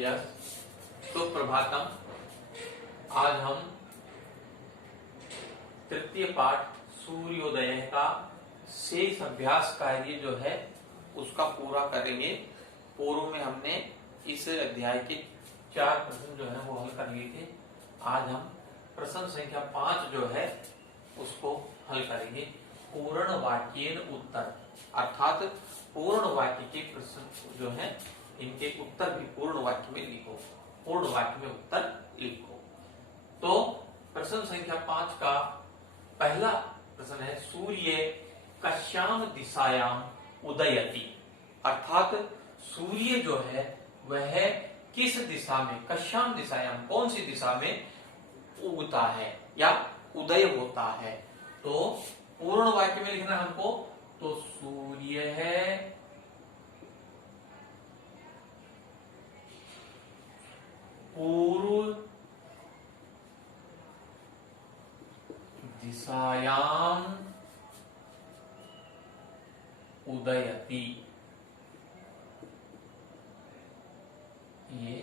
Yes, Suprabhatam. आज हम तृतीय पाठ सूर्योदय का शेष अभ्यास कार्य जो है उसका पूरा करेंगे। पूर्व में हमने इस अध्याय के 4 प्रश्न जो है वो हल कर लिए थे। आज हम प्रश्न संख्या 5 जो है उसको हल करेंगे। पूर्ण वाक्येन उत्तर, अर्थात पूर्ण वाक्य के प्रश्न जो है इनके उत्तर भी पूर्ण वाक्य में लिखो, पूर्ण वाक्य में उत्तर लिखो। तो प्रश्न संख्या 5 का पहला प्रश्न है, सूर्य कस्याम दिशायाम उदयति, अर्थात सूर्य जो है वह किस दिशा में, कस्याम दिशायाम कौन सी दिशा में उगता है या उदय होता है। तो पूर्ण वाक्य में लिखना हमको, तो सूर्य है पूर्व दिशायाम उदयति, ये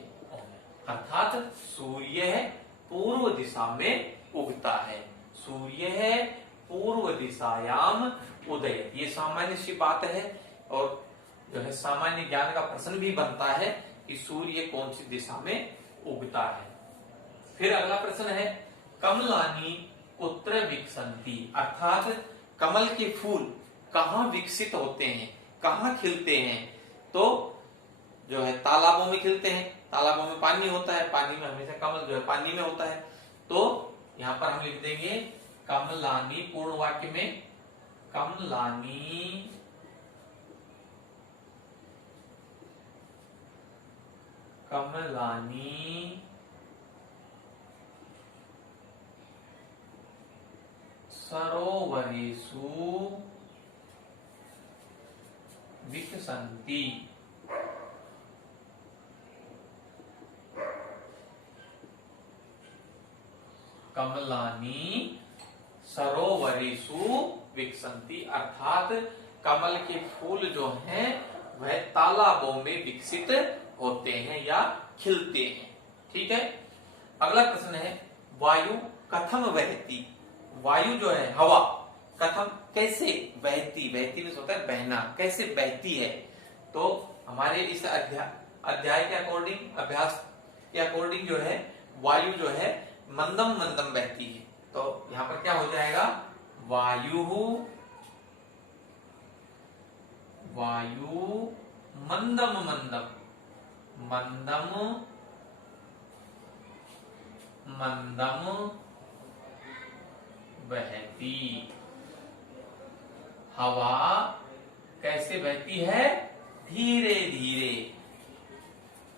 अर्थात सूर्य है पूर्व दिशा में उगता है। सूर्य है पूर्व दिशायाम उदयति, ये सामान्य सी बात है और जो है सामान्य ज्ञान का प्रश्न भी बनता है कि सूर्य कौन सी दिशा में उगता है। फिर अगला प्रश्न है, कमलानी कुत्र विकसंती, अर्थात कमल के फूल कहाँ विकसित होते हैं, कहाँ खिलते हैं। तो जो है तालाबों में खिलते हैं, तालाबों में पानी होता है, पानी में हमेशा कमल जो है पानी में होता है। तो यहां पर हम लिख देंगे कमलानी, पूर्ण वाक्य में कमलानी कमलानी सरोवरेषु विकसन्ति, कमलानी सरोवरेषु विकसन्ति, अर्थात कमल के फूल जो हैं वह तालाबों में विकसित होते हैं या खिलते हैं। ठीक है। अगला प्रश्न है, वायु कथम वहती, वायु जो है हवा कथम कैसे बहती, बहती में होता है बहना, कैसे बहती है। तो हमारे इस अध्याय के अकॉर्डिंग, अभ्यास के अकॉर्डिंग जो है वायु जो है मंदम मंदम बहती है। तो यहां पर क्या हो जाएगा, वायु मंदम मंदम, मंदम मंदम बहती, हवा कैसे बहती है, धीरे धीरे,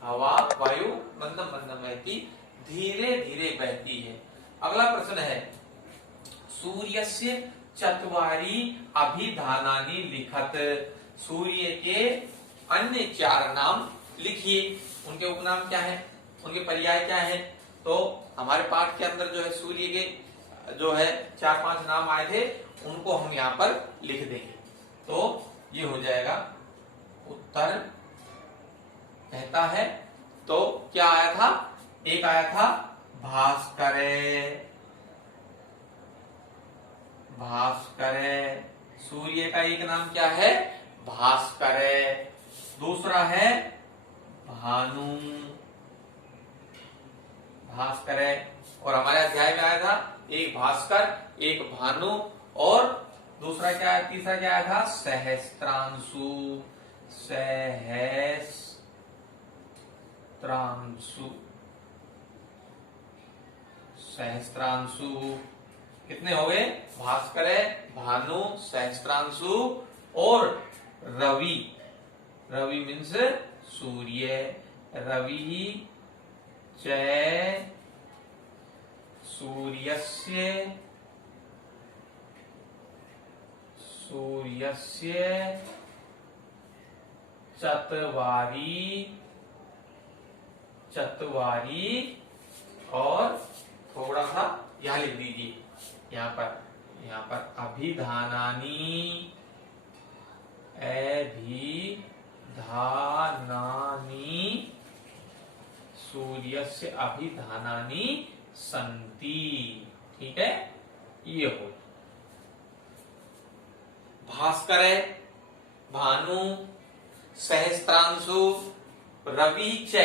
हवा वायु मंदम मंदम बहती, धीरे धीरे बहती है। अगला प्रश्न है, सूर्यस्य चत्वारि अभिधानानि लिखत, सूर्य के अन्य 4 नाम लिखिए। उनके उपनाम क्या है, उनके पर्याय क्या है। तो हमारे पाठ के अंदर जो है सूर्य के जो है 4-5 नाम आए थे, उनको हम यहाँ पर लिख देंगे। तो ये हो जाएगा उत्तर कहता है। तो क्या आया था, एक आया था भास्कर, भास्कर, सूर्य का एक नाम क्या है, भास्कर। दूसरा है भानु, भास्कर, और हमारे अध्याय में आया था एक भास्कर, एक भानु, और दूसरा क्या है, तीसरा क्या आया था, सहस्त्रांशु, सहस्त्रांशु, सहस्त्रांशु। कितने हो गए, भास्कर, भानु, सहस्त्रांशु और रवि, रवि मीन्स सूर्य, रवि च सूर्यस्य, सूर्यस्य चत्वारि, चत्वारि, और थोड़ा सा यहां लिख दीजिए, यहाँ पर अभिधानानि, अभिधानानि सूर्यस्य अभिधानानि सन्ति। ठीक है, ये हो भास्कर, भानु, सहस्त्रांशु, रवि च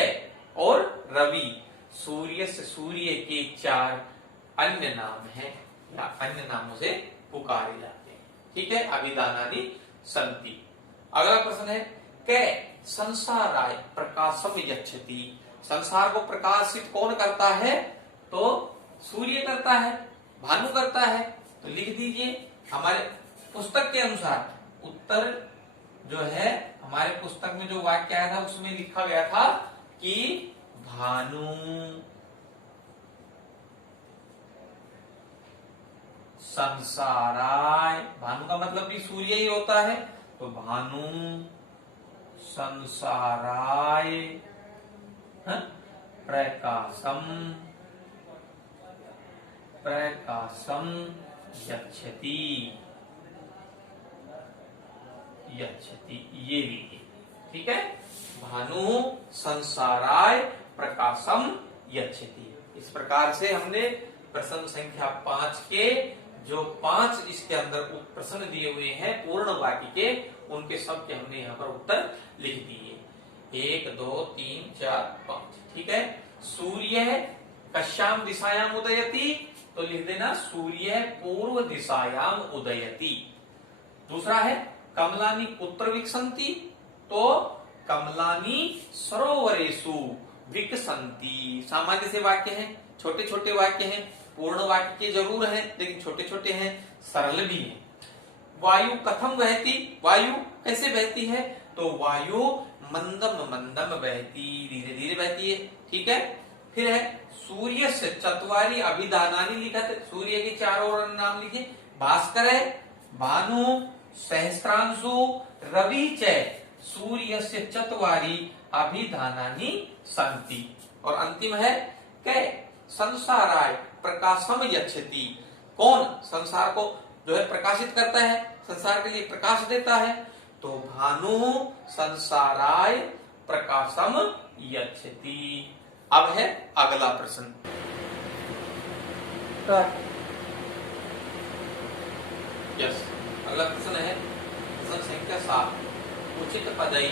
और रवि सूर्य से सूर्य के 4 अन्य नाम हैं या अन्य नामों से पुकारे जाते हैं। ठीक है, अभिधानानि सन्ति। अगला प्रश्न है कै संसाराय प्रकाशम यच्छति। संसार को प्रकाशित कौन करता है? तो सूर्य करता है, भानु करता है। तो लिख दीजिए हमारे पुस्तक के अनुसार उत्तर जो है, हमारे पुस्तक में जो वाक्य आया था उसमें लिखा गया था कि भानु संसाराय, भानु का मतलब भी सूर्य ही होता है, तो भानु संसाराय प्रकाशम प्रकाशम यच्छति यच्छति, ये लिखिए। ठीक है, भानु संसाराय प्रकाशम यच्छति। इस प्रकार से हमने प्रश्न संख्या 5 के जो 5 इसके अंदर प्रश्न दिए हुए हैं पूर्ण वाक्य के, उनके सब के हमने यहाँ पर उत्तर लिख दिए। 1 2 3 4 5। ठीक है, सूर्य कश्याम दिशायाम उदयति, तो लिख देना सूर्य पूर्व दिशायाम उदयति। दूसरा है कमलानी कुत्र विकसंति, तो कमलानी सरोवरेषु विकसंति। सामान्य से वाक्य हैं, छोटे छोटे वाक्य हैं, पूर्ण वाक्य के जरूर हैं लेकिन छोटे छोटे हैं, सरल भी हैं। वायु कथम बहती, वायु कैसे बहती है? तो वायु मंदम मंदम बहती, धीरे धीरे बहती है। ठीक है, फिर है सूर्य से चत्वारी अभिधानानि लिखत, सूर्य के 4 और नाम लिखे। भास्कर है, भानु, सहस्त्रांशु, रवि च सूर्य से चत्वारी अभिधानानि सन्ति। और अंतिम है कै संसाराय प्रकाशम यच्छति। कौन संसार को जो है प्रकाशित करता है, संसार के लिए प्रकाश देता है? तो भानु संसाराय प्रकाशम यच्छति। अब है अगला प्रश्न। यस, अगला प्रश्न है प्रश्न संख्या 7। उचित पदई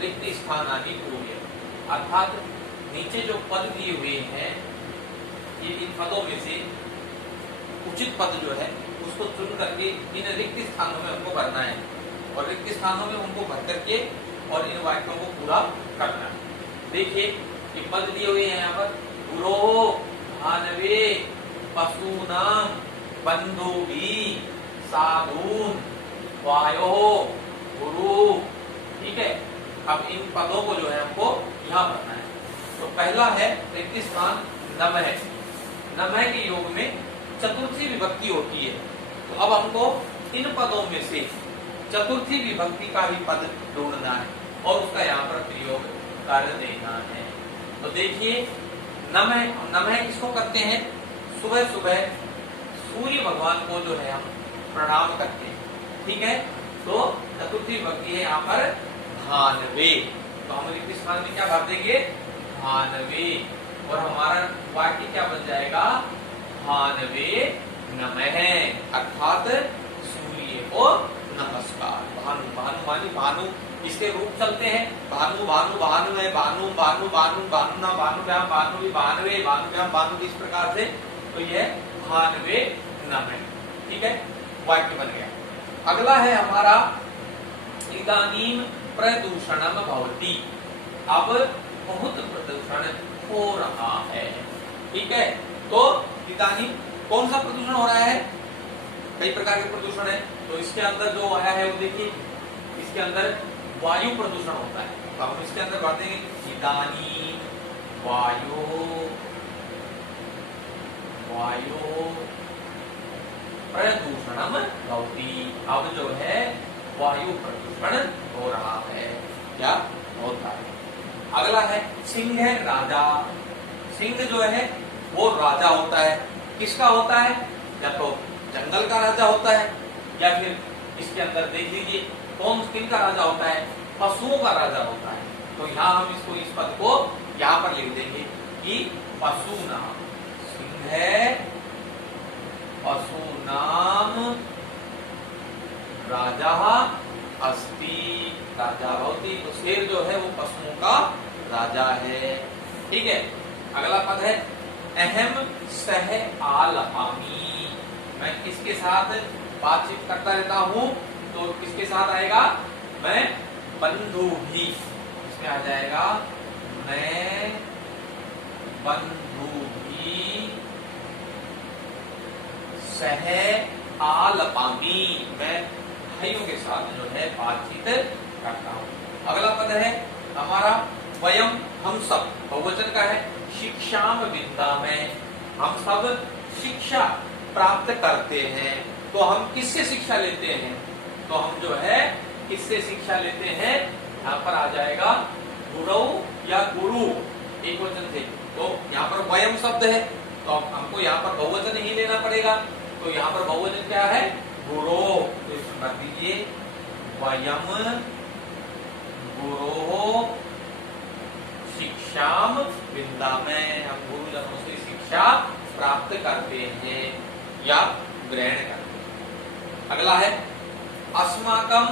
रिक्त स्थानानि पूर्य, अर्थात नीचे जो पद दिए हुए हैं ये इन पदों में से उचित पद जो है उसको चुन करके इन रिक्त स्थानों में हमको भरना है, और रिक्त स्थानों में उनको भर करके और इन वाक्यों को पूरा करना है। देखिए ये पद दिए हुए हैं यहाँ पर, गुरो भानवे पशूनाम बंधुभी साधून वायो गुरु। ठीक है, अब इन पदों को जो है हमको यहाँ भरना है। तो पहला है रिक्त स्थान नमः। नमः के योग में चतुर्थी विभक्ति होती है, तो अब हमको इन पदों में से चतुर्थी विभक्ति का भी पद ढूंढना है और उसका यहाँ पर प्रयोग कर देना है। तो देखिए नमः, नमः किसको करते हैं? सुबह सुबह सूर्य भगवान को जो है हम प्रणाम करते हैं। ठीक है, तो चतुर्थी विभक्ति है यहाँ पर भानवे, तो हम रिक्त स्थान में क्या भर देंगे? भानवे, और हमारा वाक्य क्या बन जाएगा? भानवे नमः, अर्थात सूर्य को नमस्कार। भानु भानु मानी भानु, इसके रूप चलते हैं भानु भानु भानु है, भानु भानु भानु भानु ना भानु व्याम भानु भी भानवे भानु व्याम भानु, इस प्रकार से। तो यह भानवे नमः। ठीक है, वाक्य बन गया। अगला है हमारा इदानीम प्रदूषणम भवति, अब बहुत प्रदूषण हो रहा है। ठीक है, तो इदानीम कौन सा प्रदूषण हो रहा है? कई प्रकार के प्रदूषण है, तो इसके अंदर जो आया है वो देखिए, इसके अंदर वायु प्रदूषण होता है। तो हम इसके अंदर बात करेंगे इदानीम वायु वायु प्रदूषणम भवति, अब जो है वायु प्रदूषण हो रहा है, क्या होता है? अगला है सिंह है राजा। सिंह जो है वो राजा होता है, किसका होता है? या तो जंगल का राजा होता है, या फिर इसके अंदर देख लीजिए कौन किनका राजा होता है? पशुओं का राजा होता है। तो यहाँ हम इसको, इस पद को यहाँ पर लिख देंगे कि पशूनाम, सिंह है पशूनाम राजा अस्ति, राजा भवति, तो शेर जो है वो पशुओं का राजा है। ठीक है, अगला पद है अहम सह आलपामी, मैं किसके साथ बातचीत करता रहता हूं, तो किसके साथ आएगा, मैं बंधु भी, इसमें आ जाएगा मैं बंधु भी सह आलपामी, मैं भाइयों के साथ जो है बातचीत करता हूं। अगला पद है हमारा वयम, हम सब, बहुवचन का है, शिक्षाम विद्यामय, हम सब शिक्षा प्राप्त करते हैं, तो हम किससे शिक्षा लेते हैं, तो हम जो है किससे शिक्षा लेते हैं, यहाँ पर आ जाएगा गुरु या गुरु, एक वचन से, तो यहाँ पर वयम शब्द है, तो हमको यहाँ पर बहुवचन ही लेना पड़ेगा, तो यहाँ पर बहुवचन क्या है, गुरु, तो इसमें कर दीजिए वयम गुरु शिक्षाम विद्यामय, हम गुरुजनों से शिक्षा प्राप्त करते हैं या ग्रहण करते हैं। अगला है अस्माकम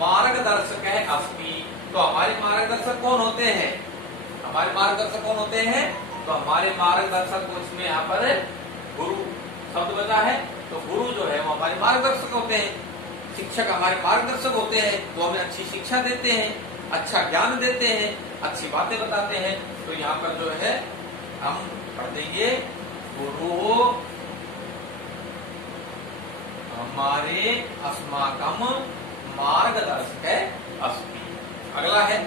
मार्गदर्शक है अस्मि, तो हमारे मार्गदर्शक कौन होते हैं, हमारे मार्गदर्शक कौन होते हैं, तो हमारे मार्गदर्शक को इसमें यहाँ पर गुरु शब्द बचा है, तो गुरु जो है वो हमारे मार्गदर्शक होते हैं, शिक्षक हमारे मार्गदर्शक होते हैं, तो हमें अच्छी शिक्षा देते हैं, अच्छा ज्ञान देते हैं, अच्छी बातें बताते हैं, तो यहाँ पर जो है हम पढ़ देंगे गुरु हमारे अस्माकम मार्गदर्शक है अस्मि। अगला है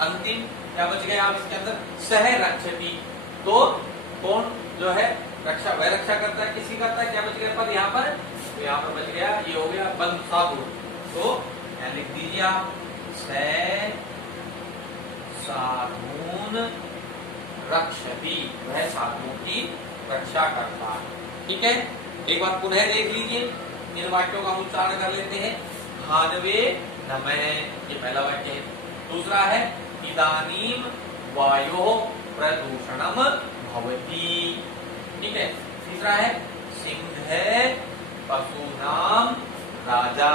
अंतिम, क्या बच गया आप इसके अंदर, सह रक्षति, तो कौन जो है रक्षा, वह रक्षा करता है, किसी करता है, क्या बच गया पद यहाँ पर, तो यहाँ पर बच गया, ये हो गया बंद साधु, तो यहाँ लिख दीजिए आप सह साधून रक्षति, वह साधुओं की रक्षा करता है। ठीक है, एक बार पुनः देख लीजिए, इन वाक्यों का उच्चारण कर लेते हैं, हानवे नमः, ये पहला वाक्य है, दूसरा है इदानीम वायो प्रदूषणम भवति, ठीक है, तीसरा है सिंह है पशुनाम राजा,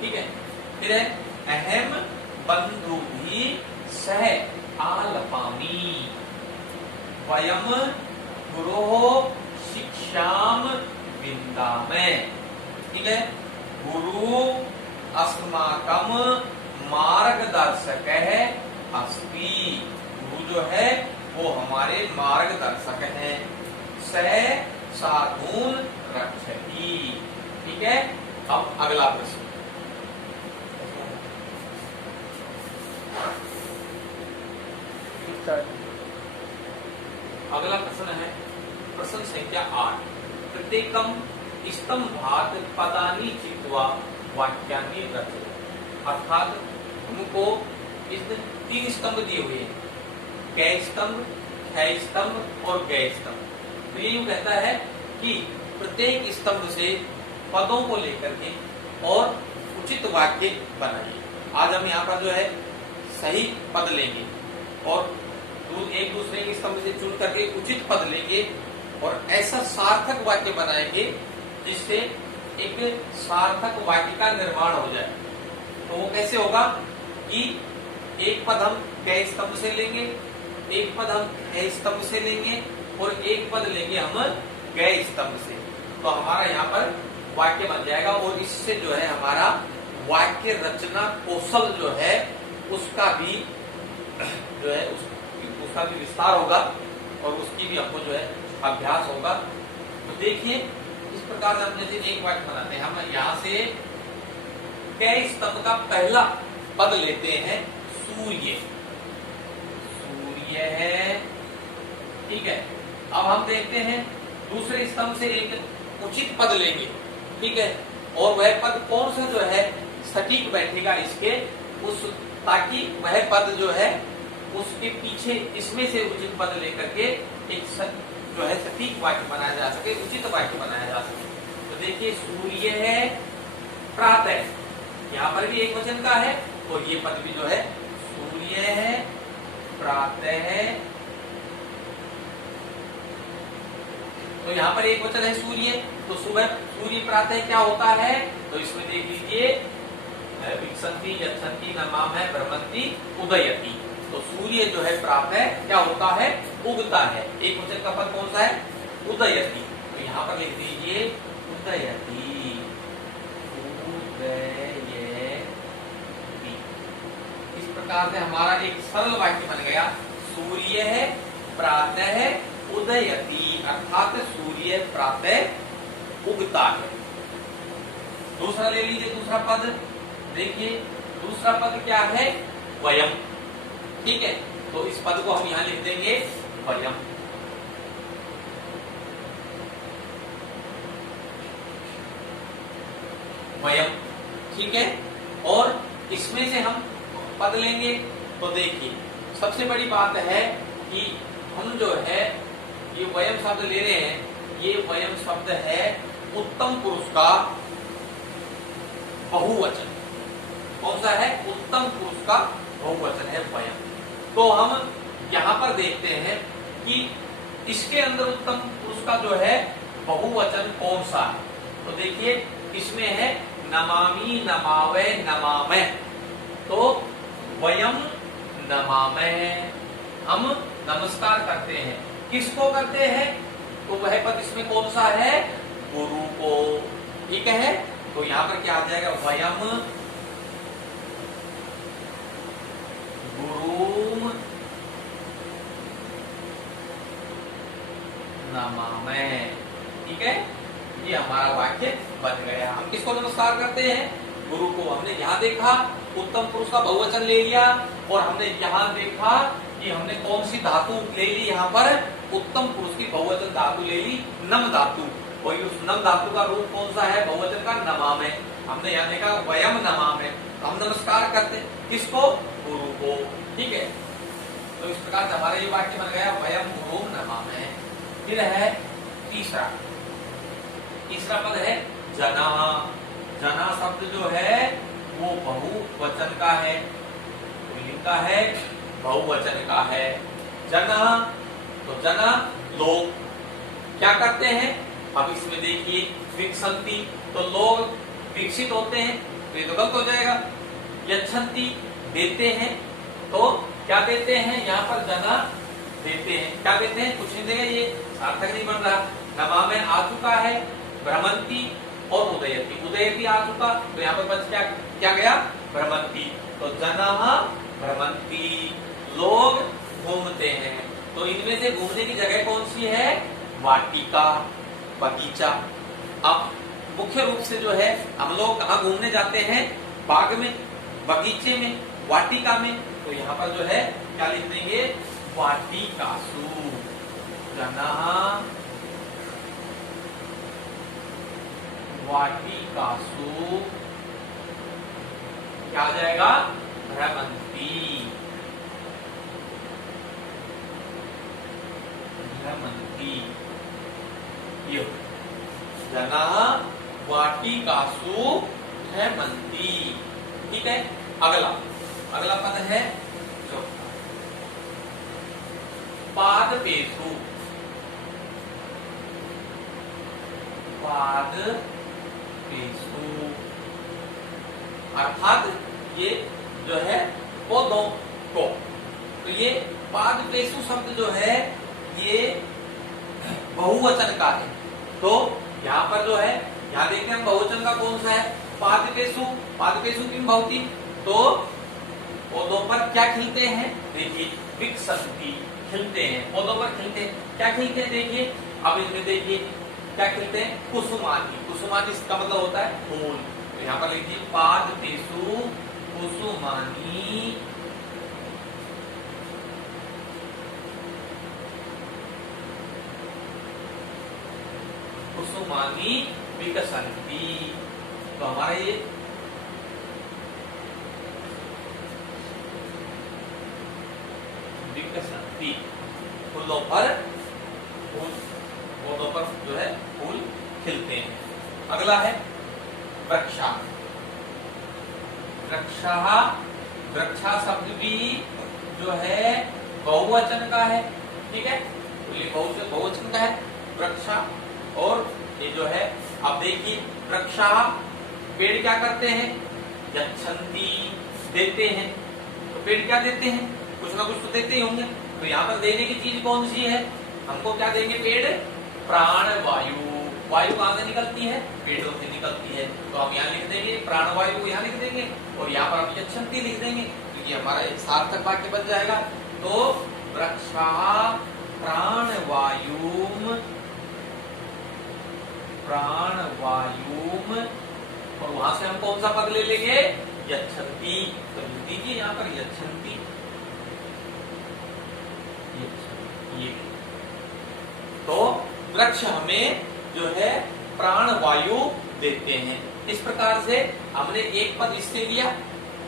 ठीक है, फिर है अहम बंधु भी सह आलपामी, वयम गुरो शिक्षाम विद्यामय, ठीक है, गुरु अस्माकम मार्गदर्शक है अस्मि, गुरु जो है वो हमारे मार्गदर्शक हैं, सह साधून रक्षति। ठीक है, अब अगला प्रश्न, अगला प्रश्न है प्रश्न संख्या 8, प्रत्येकम स्तंभात पदानि चित्वा वाक्यानि रचय, अर्थात हमको इस 3 स्तंभ दिए हुए हैं, कै स्तंभ, ख स्तंभ और गै स्तंभ, तो ये यूं कहता है कि प्रत्येक स्तंभ से पदों को लेकर के और उचित वाक्य बनाइए। आज हम यहाँ पर जो है सही पद लेंगे और एक दूसरे के स्तंभ से चुन करके उचित पद लेंगे और ऐसा सार्थक वाक्य बनाएंगे जिससे एक सार्थक वाक्य का निर्माण हो जाए। तो वो कैसे होगा कि एक पद हम कै स्तंभ से लेंगे, एक पद हम ख स्तंभ से लेंगे और एक पद लेंगे हम गै स्तंभ से, तो हमारा यहाँ पर वाक्य बन जाएगा और इससे जो है हमारा वाक्य रचना कौशल जो है उसका भी जो है उसका भी विस्तार होगा और उसकी भी हमको जो है अभ्यास होगा। तो देखिए इस प्रकार से हम जैसे एक वाक्य बनाते हैं, हम यहाँ से कै स्तंभ का पहला पद लेते हैं सूर्य, सूर्य है, ठीक है। अब हम देखते हैं दूसरे स्तंभ से एक उचित पद लेंगे, ठीक है, और वह पद कौन सा जो है सटीक बैठेगा इसके उस, ताकि वह पद जो है उसके पीछे इसमें से उचित पद लेकर के एक जो है सटीक वाक्य बनाया जा सके, उचित वाक्य बनाया जा सके। तो देखिए सूर्य है, प्रातः, यहाँ पर भी एक वचन का है और ये पद भी जो है सूर्य है, प्रातः है, तो यहाँ पर एक वचन है सूर्य, तो सुबह सूर्य प्रातः क्या होता है, तो इसमें देख लीजिए विकसंती, यच्छन्ति, नमामः, भ्रमन्ति, उदयति। तो सूर्य जो है प्रातः क्या होता है, उगता है। एक वचन का पद कौन सा है, उदयति। तो यहाँ पर लिख दीजिए उदयति, उदयति। इस प्रकार से हमारा एक सरल वाक्य बन गया, सूर्य है प्रातः उदयति, अर्थात सूर्य प्रातः उगता है। दूसरा ले लीजिए, दूसरा पद देखिए, दूसरा पद क्या है, वयम। ठीक है, तो इस पद को हम यहां लिख देंगे वयम। वयम, ठीक है। और इसमें से हम पद लेंगे, तो देखिए सबसे बड़ी बात है कि हम जो है ये वयम शब्द ले रहे हैं, ये वयम शब्द है उत्तम पुरुष का बहुवचन। कौन सा है, उत्तम पुरुष का बहुवचन है वयम। तो हम यहां पर देखते हैं कि इसके अंदर उत्तम पुरुष का जो है बहुवचन कौन सा है, तो देखिए इसमें है नमामि, नमावे, नमामः। तो वयम नमामः, हम नमस्कार करते हैं। किसको करते हैं, तो वह पद इसमें कौन सा है, गुरु को। ठीक है, तो यहां पर क्या आ जाएगा, वयम गुरुम नमामः। ठीक है, ये हमारा वाक्य बन गया। हम किसको नमस्कार करते हैं, गुरु को। हमने यहाँ देखा उत्तम पुरुष का बहुवचन ले लिया, और हमने यहाँ देखा कि हमने कौन सी धातु ले ली, यहाँ पर उत्तम पुरुष की बहुवचन धातु ले ली, नम धातु। और उस नम धातु का रूप कौन सा है, बहुवचन का नमामः। हमने यहाँ देखा वयम नमामः, हम नमस्कार करते किसको, गुरु को। ठीक है, तो इस प्रकार से हमारा ये वाक्य बन गया, वयम गुरुम नमामः। फिर है तीसरा, तीसरा पद है जना। जना शब्द जो है वो बहुवचन का है, पुल्लिंग का है, बहुवचन का है। जना, तो जना लोग क्या करते हैं, अब इसमें देखिए विकसंती, तो लोग विकसित होते हैं, तो ये तो गलत हो जाएगा। यच्छन्ति देते हैं, तो क्या देते हैं, यहाँ पर जना देते हैं, क्या देते हैं, कुछ नहीं देगा, ये सार्थक नहीं बन रहा। नमामः आ चुका है, भ्रमन्ति और उदयति, उदयति आ चुका, तो यहाँ पर बच क्या गया, भ्रमन्ति। तो जनाः भ्रमन्ति, लोग घूमते हैं। तो इनमें से घूमने की जगह कौन सी है, वाटिका, बगीचा। अब मुख्य रूप से जो है हम लोग कहाँ घूमने जाते हैं, बाग में, बगीचे में, वाटिका में। तो यहाँ पर जो है क्या लिख देंगे, वाटिकासु। जनाः वाटिकासु, क्या आ जाएगा, भ्रमन्ति, भ्रमन्ति। ये जनाः वाटिकासु भ्रमन्ति। ठीक है, अगला अगला पद है चौथा, पादपेषु। पादपेषु अर्थात ये जो है पौधों को। तो ये पादपेषु शब्द जो है ये बहुवचन का है। तो यहाँ पर जो है, यहाँ देखते हैं बहुवचन का कौन सा है, पादपेषु। पादपेषु किम भवति, तो पौधों पर क्या खिलते हैं, देखिए विकसन्ति, खिलते हैं, पौधों पर खिलते हैं। क्या खिलते हैं, देखिए अब इसमें देखिए क्या खिलते हैं, कुसुमानि। कुसुमानि इसका मतलब होता है फूल। तो यहाँ पर लिखिए पादपेषु कुसुमानि कुसुमानि विकसन्ति। तो हमारा ये विकसन्ति, फूलों पर, फूल पौधों पर जो है फूल खिलते हैं। अगला है वृक्षा। वृक्षा, वृक्षा शब्द भी जो है बहुवचन का है। ठीक है, बहुवचन का है। वृक्षा। और ये जो है, अब देखिए वृक्षा, पेड़ क्या करते हैं, यच्छन्ति, देते हैं। तो पेड़ क्या देते हैं, कुछ ना कुछ तो देते ही होंगे। तो यहाँ पर देने की चीज कौन सी है, हमको क्या देंगे, पेड़ प्राण वायु। वायु कहाँ से निकलती है, पेड़ों से निकलती है। तो हम यहाँ लिख देंगे प्राण वायु को यहाँ लिख देंगे और यहाँ पर हम यच्छन्ति लिख देंगे, क्योंकि हमारा एक सार्थक वाक्य बन जाएगा। तो वृक्षा प्राण वायुम, प्राण वायुम, और वहां से हम कौन सा पद ले लेंगे, यच्छन्ति। तो लिख दीजिए यहाँ पर यच्छन्ति। तो वृक्ष हमें जो है प्राण वायु देते हैं। इस प्रकार से हमने एक पद इससे लिया,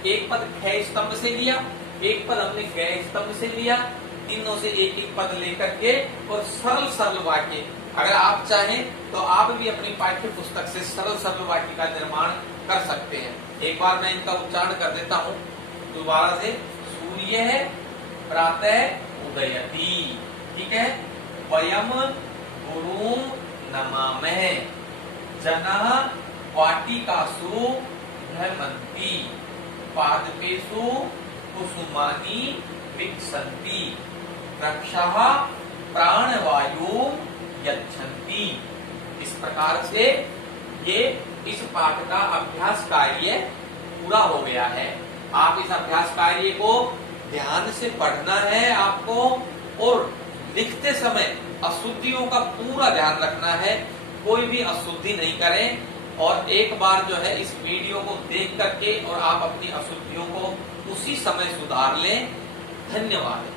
एक पद ख स्तंभ से लिया, एक पद हमने ग स्तंभ से लिया, तीनों से एक एक पद लेकर के और सरल सरल वाक्य। अगर आप चाहें तो आप भी अपनी पाठ्य पुस्तक से सरल सरल वाक्य का निर्माण कर सकते हैं। एक बार मैं इनका उच्चारण कर देता हूँ दोबारा से। सूर्य है प्रातः उदयति, ठीक है। वयम गुरुं नमामः, जनः वाटिकासु भ्रमन्ति, पादपेषु कुसुमानि विकसन्ति, वृक्षः प्राणवायुं यच्छन्ति। इस प्रकार से ये इस पाठ का अभ्यास कार्य पूरा हो गया है। आप इस अभ्यास कार्य को ध्यान से पढ़ना है आपको, और लिखते समय अशुद्धियों का पूरा ध्यान रखना है, कोई भी अशुद्धि नहीं करें। और एक बार जो है इस वीडियो को देख करके और आप अपनी अशुद्धियों को उसी समय सुधार लें। धन्यवाद।